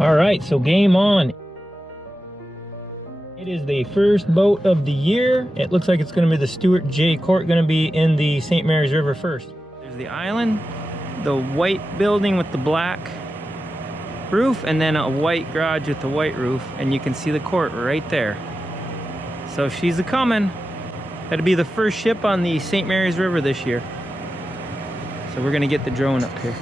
All right, so game on. It is the first boat of the year. It looks like it's going to be the Stewart J. Cort, going to be in the St. Mary's River first. There's the island, the white building with the black roof, and then a white garage with the white roof, and you can see the Cort right there. So she's a-coming. That'll be the first ship on the St. Mary's River this year. So we're going to get the drone up here.